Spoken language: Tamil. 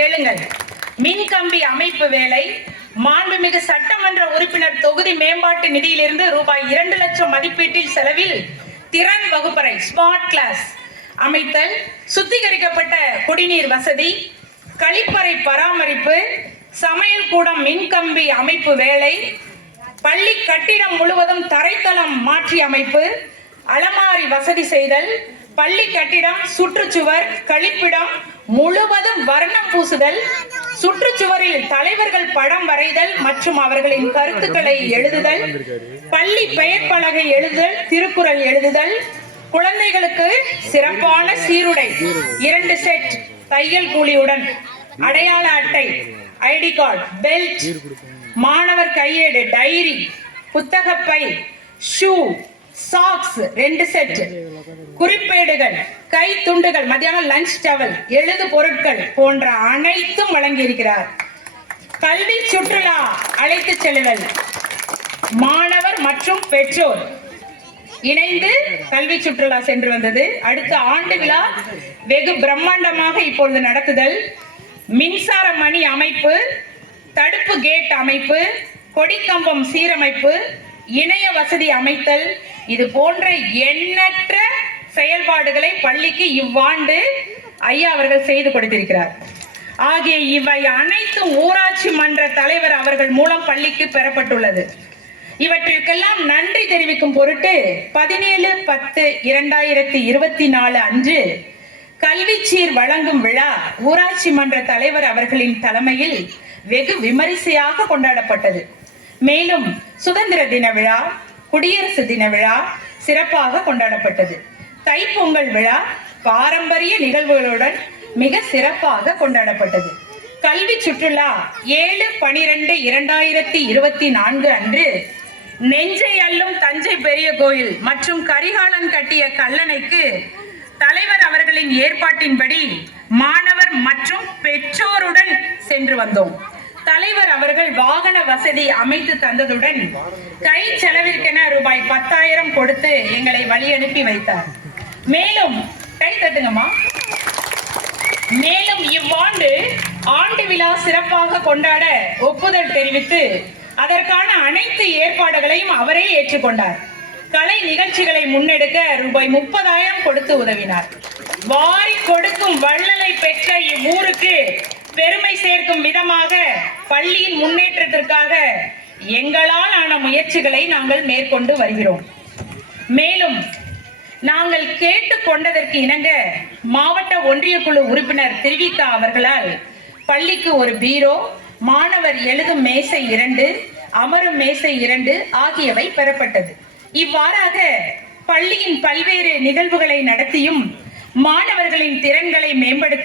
கேளுங்கள். மின்கம்பி அமைப்பு வேலை. மாண்புமிகு சட்டமன்ற உறுப்பினர் தொகுதி மேம்பாட்டு நிதியிலிருந்து ரூபாய் இரண்டு லட்சம் மதிப்பீட்டில் செலவில் திறன் வகுப்பறை ஸ்மார்ட் கிளாஸ் அமைத்தல் சுத்திகரிக்கப்பட்ட குடிநீர் வசதி கழிப்பறை பராமரிப்பு சமையல் கூடம் மின்கம்பி அமைப்பு வேலை பள்ளி கட்டிடம் முழுவதும் தரைத்தளம் மாற்றி அமைப்பு அலமாரி வசதி செய்தல் பள்ளி கட்டிடம் சுற்றுச்சுவர் கழிப்பிடம் முழுவதும் வர்ணம் பூசுதல் சுற்றுச்சுவரில் தலைவர்கள் படம் வரைதல் மற்றும் அவர்களின் கருத்துக்களை எழுதுதல் பள்ளி பெயர் பலகை எழுதுதல் திருக்குறள் எழுதுதல் குழந்தைகளுக்கு சிறப்பான சீருடை இரண்டு செட் தையல் கூலியுடன் அடையாள அட்டை ஐடி கார்டு பெல்ட் மாணவர் கையேடு டைரி புத்தகப்பை ஷூ சாக்ஸ் ரெண்டு செட் குறிப்பேடுகள் கை துண்டுகள் மத்தியானம் லஞ்ச் டவல் எழுது பொருட்கள் போன்ற அனைத்தும் வழங்கியிருக்கிறார். கல்வி சுற்றுலா அழைத்து செல்லுதல். மாணவர் மற்றும் பெற்றோர் இணைந்து கல்வி சுற்றுலா சென்று வந்தது. அடுத்த ஆண்டு விழா வெகு பிரம்மாண்டமாக இப்பொழுது நடத்துதல். மின்சார மணி அமைப்பு தடுப்பு கேட் அமைப்பு கொடிக்கம்பம் சீரமைப்பு இணைய வசதி அமைத்தல் இது போன்ற எண்ணற்ற செயல்பாடுகளை பள்ளிக்கு இவ்வாண்டு ஐயா அவர்கள் செய்து கொடுத்திருக்கிறார். ஆகிய இவை அனைத்தும் ஊராட்சி மன்ற தலைவர் அவர்கள் மூலம் பள்ளிக்கு பெறப்பட்டுள்ளது. இவற்றிற்கெல்லாம் நன்றி தெரிவிக்கும் பொருட்டு பதினேழு பத்து இரண்டாயிரத்தி இருபத்தி நாலு அன்று கல்விச்சீர் வழங்கும் விழா ஊராட்சி மன்ற தலைவர் அவர்களின் தலைமையில் வெகு விமரிசையாக கொண்டாடப்பட்டது. மேலும் சுதந்திர தின விழா குடியரசு தின விழா சிறப்பாக கொண்டாடப்பட்டது. தைப்பொங்கல் விழா பாரம்பரிய நிகழ்வுகளுடன் மிக சிறப்பாக கொண்டாடப்பட்டது. கல்வி சுற்றுலா ஏழு பனிரெண்டு இரண்டாயிரத்தி இருபத்தி நான்கு அன்று நெஞ்சை அள்ளும் தஞ்சை பெரிய கோயில் மற்றும் கரிகாலன் கட்டிய கல்லணைக்கு தலைவர் அவர்களின் ஏற்பாட்டின்படி மாணவர் மற்றும் பெற்றோருடன் சென்று வந்தோம். தலைவர் அவர்கள் வாகன வசதி அமைத்து தந்ததுடன் கை செலவிற்கென ரூபாய் பத்தாயிரம் கொடுத்து எங்களை வழி அனுப்பி வைத்தார். மேலும் கை தட்டுங்கம்மா. மேலும் இவ்வாண்டு ஆண்டு விழா சிறப்பாக கொண்டாட ஒப்புதல் தெரிவித்து அதற்கான அனைத்து ஏற்பாடுகளையும் அவரே ஏற்றுக்கொண்டார். கலை நிகழ்ச்சிகளை முன்னெடுக்க ரூபாய் முப்பதாயிரம் கொடுத்து உதவினார். வாரி கொடுக்கும் வள்ளலை பெற்ற இவ்வூருக்கு பெருமை சேர்க்கும் விதமாக பள்ளியின் முன்னேற்றத்திற்காக எங்களால் ஆன முயற்சிகளை நாங்கள் மேற்கொண்டு வருகிறோம். மேலும் நாங்கள் கேட்டு கொண்டதற்கு இணங்க மாவட்ட ஒன்றிய குழு உறுப்பினர் தெரிவித்தா அவர்களால் பள்ளிக்கு ஒரு பீரோ மாணவர் எழுதும் மேசை இரண்டு அமரும் மேசை இரண்டு ஆகியவை பெறப்பட்டது. இவ்வாறாக பள்ளியின் பல்வேறு நிகழ்வுகளை நடத்தியும் மாணவர்களின் திறன்களை மேம்படுத்தி